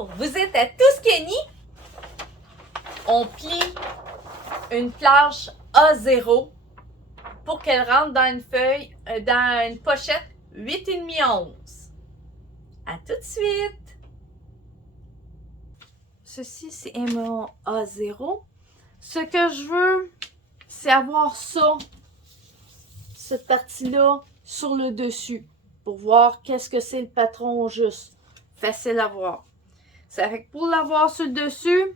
Bonjour, vous êtes à Tuscany. On plie une planche A0 pour qu'elle rentre dans une feuille, dans une pochette 8,5 onces. À tout de suite. Ceci, c'est mon A0. Ce que je veux, c'est avoir ça, cette partie-là, sur le dessus pour voir qu'est-ce que c'est le patron juste. Facile à voir. Ça fait que pour l'avoir sur le dessus,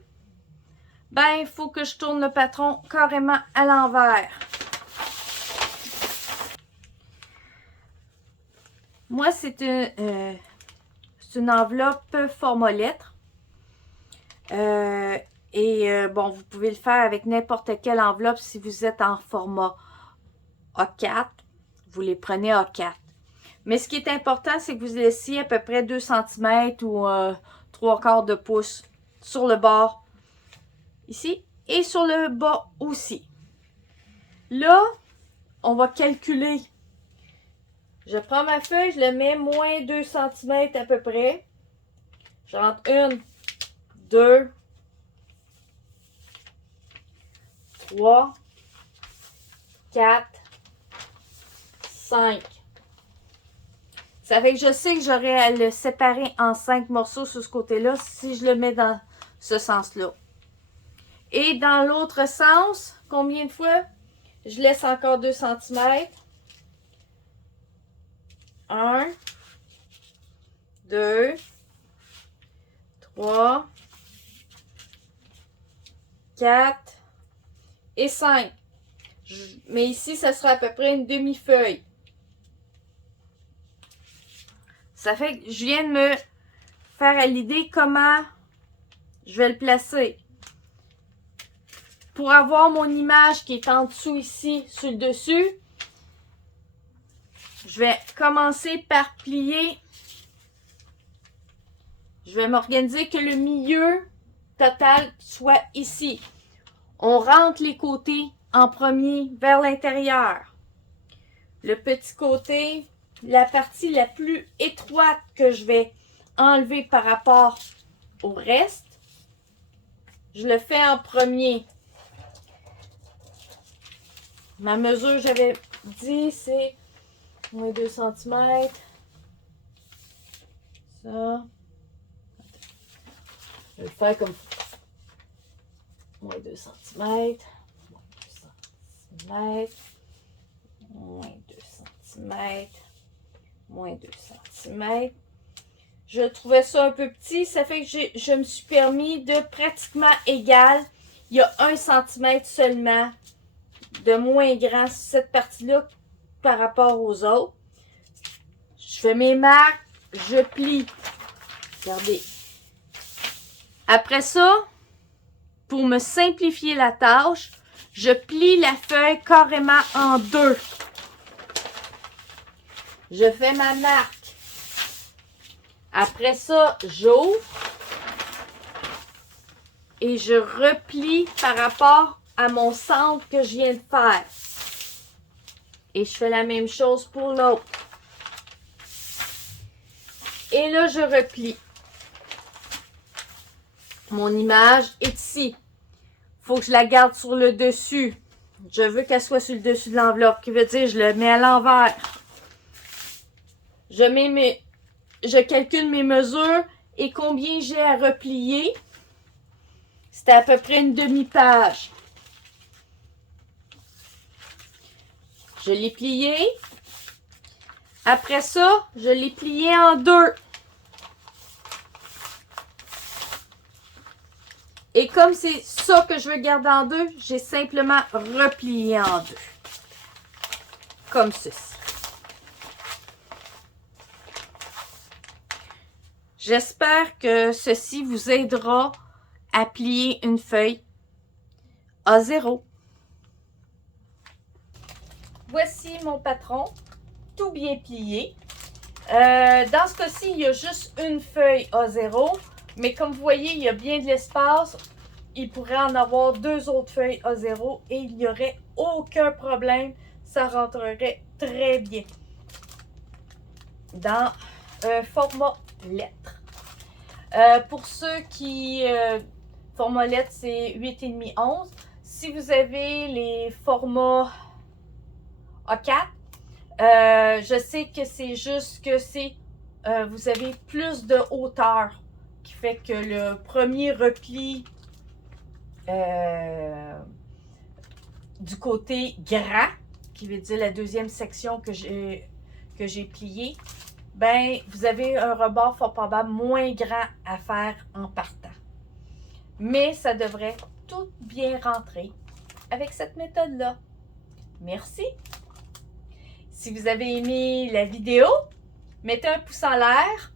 ben, il faut que je tourne le patron carrément à l'envers. Moi, c'est une enveloppe format lettre. Bon, vous pouvez le faire avec n'importe quelle enveloppe si vous êtes en format A4. Vous les prenez A4. Mais ce qui est important, c'est que vous laissiez à peu près 2 cm ou 3/4 de pouce sur le bord, ici, et sur le bas aussi. Là, on va calculer. Je prends ma feuille, je le mets moins 2 cm à peu près. Je rentre 1, 2, 3, 4, 5. Ça fait que je sais que j'aurais à le séparer en 5 morceaux sur ce côté-là si je le mets dans ce sens-là. Et dans l'autre sens, combien de fois? Je laisse encore 2 cm. 1, 2, 3, 4 et 5. Mais ici, ça sera à peu près une demi-feuille. Ça fait que je viens de me faire à l'idée comment je vais le placer. Pour avoir mon image qui est en dessous ici, sur le dessus, je vais commencer par plier. Je vais m'organiser que le milieu total soit ici. On rentre les côtés en premier vers l'intérieur. Le petit côté, la partie la plus étroite que je vais enlever par rapport au reste, je le fais en premier. Ma mesure, j'avais dit, c'est moins 2 cm. Ça. Je vais le faire comme moins 2 cm. Moins 2 cm. Moins 2 cm. Moins 2 cm. Je trouvais ça un peu petit. Ça fait que je me suis permis de pratiquement égal. Il y a 1 cm seulement de moins grand sur cette partie-là par rapport aux autres. Je fais mes marques. Je plie. Regardez. Après ça, pour me simplifier la tâche, je plie la feuille carrément en deux. Je fais ma marque. Après ça, j'ouvre et je replie par rapport à mon centre que je viens de faire. Et je fais la même chose pour l'autre. Et là, je replie. Mon image est ici. Il faut que je la garde sur le dessus. Je veux qu'elle soit sur le dessus de l'enveloppe, qui veut dire je le mets à l'envers. Je calcule mes mesures et combien j'ai à replier. C'était à peu près une demi-page. Je l'ai plié. Après ça, je l'ai plié en deux. Et comme c'est ça que je veux garder en deux, j'ai simplement replié en deux. Comme ceci. J'espère que ceci vous aidera à plier une feuille A0. Voici mon patron, tout bien plié. Dans ce cas-ci, il y a juste une feuille A0. Mais comme vous voyez, il y a bien de l'espace. Il pourrait en avoir 2 autres feuilles A0 et il n'y aurait aucun problème. Ça rentrerait très bien dans un format lettre. Pour ceux qui... format lettre, c'est 8,5, 11. Si vous avez les formats A4, je sais que c'est juste que vous avez plus de hauteur, qui fait que le premier repli du côté grand, qui veut dire la deuxième section que j'ai pliée, ben vous avez un rebord fort probable moins grand à faire en partant. Mais ça devrait tout bien rentrer avec cette méthode-là. Merci. Si vous avez aimé la vidéo, mettez un pouce en l'air.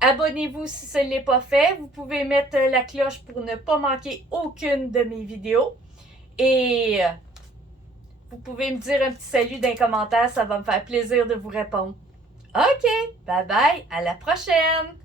Abonnez-vous si ce n'est pas fait. Vous pouvez mettre la cloche pour ne pas manquer aucune de mes vidéos. Et vous pouvez me dire un petit salut dans les commentaires. Ça va me faire plaisir de vous répondre. OK, bye bye, à la prochaine!